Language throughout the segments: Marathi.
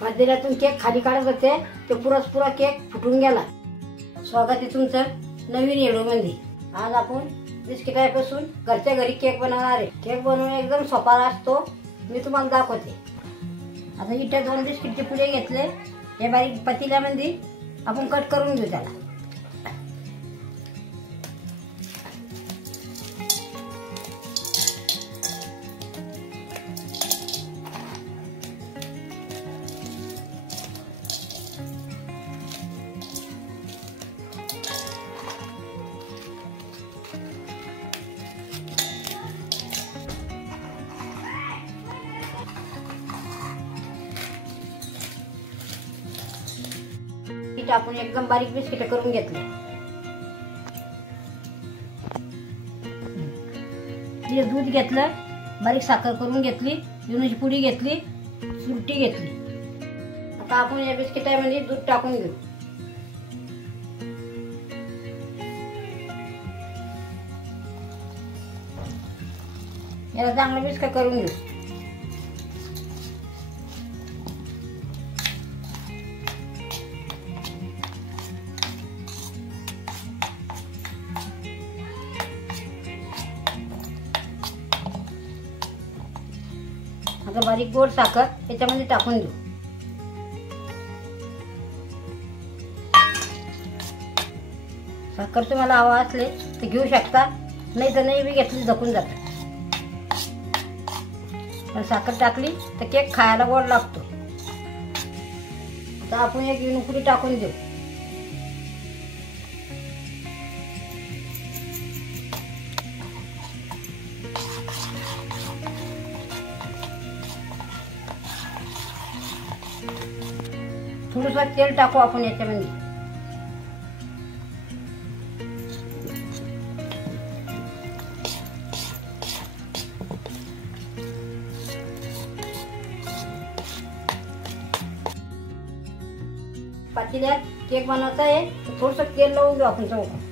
पातेल्यातून केक खाली काढत होते ते पुरा केक फुटून गेला। स्वागत आहे तुमचं नवीन व्हिडिओमध्ये। आज आपण बिस्किटापासून घरच्या घरी केक बनवणार आहे। केक बनवणे एकदम सोपा असतो, मी तुम्हाला दाखवते। आता इथे 2 बिस्किटचे पुडे घेतले, हे बारीक पातेल्यामध्ये आपण कट करून घेऊ त्याला। आपण एकदम बारीक बिस्किट करून घेतले। हे दूध घेतलं, बारीक साखर करून घेतली, विणूची पुडी घेतली, सुरटी घेतली। आता आपण या बिस्किटामध्ये दूध टाकून घेऊ। याला चांगलं मिक्स करून घेऊ। आता बारीक गोड साखर याच्यामध्ये टाकून देऊ। साखर तुम्हाला हवा असले तर घेऊ शकता, नाही तर नाही बी घेतली जपून जाते। पण साखर टाकली तर केक खायला गोड लागतो। आता आपण एक विणूपुडी टाकून देऊ। थोडंसं तेल टाकू आपण याच्यामध्ये। पातेल्यात केक बनवायचा आहे तर थोडंसं तेल लावून घेऊ आपण चौक।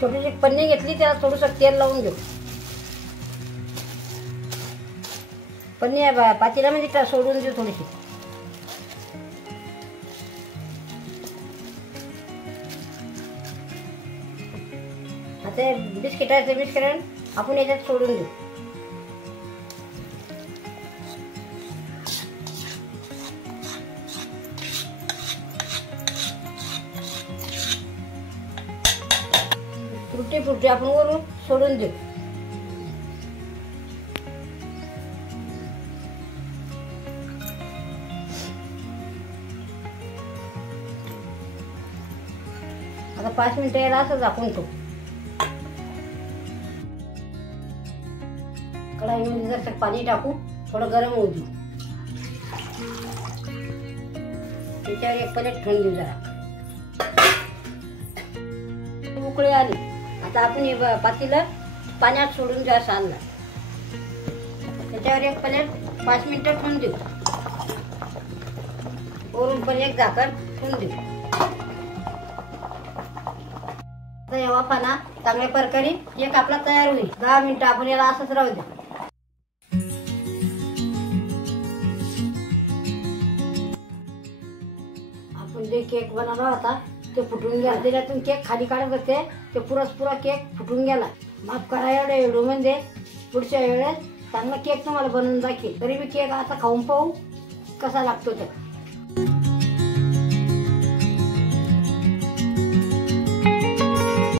छोटीशी पन्नी घेतली, त्याला थोडंसं तेल लावून घेऊ। पन्नी पातेल्यामध्ये सोडून देऊ थोडीशी। आता बिस्किटाचं मिश्रण आपण याच्यात सोडून देऊ। तुरटी फुटी आपण वरून सोडून देऊ। आता 5 मिनिटं याला असं झाकून ठेवू। कढाईमध्ये जरासं पाणी टाकू, थोडं गरम होऊ देऊ। त्याच्यावर एक प्लेट ठेवून देऊ जरा। उकळी आली, आता आपण हे पातेलं पाण्यात सोडून जरा सांडलं, त्याच्यावर एक प्लेट 5 मिनिटं ठेवून देऊ। वरून पण एक झाकण ठेवून देऊ। आता या वाफाना चांगल्या प्रकारे केक आपला तयार होईल। 10 मिनिटं आपण याला असंच राहू देऊ। आपण जे केक बनवला होता ते फुटून गेला। त्याच्यातून केक खाली काढत होते ते पुरा केक फुटून गेला। माफ करा एवढ्या व्हिडिओमध्ये, पुढच्या वेळेस चांगला केक तुम्हाला बनवून दाखवेल। तरी मी केक आता खाऊन पाहू कसा लागतो तर।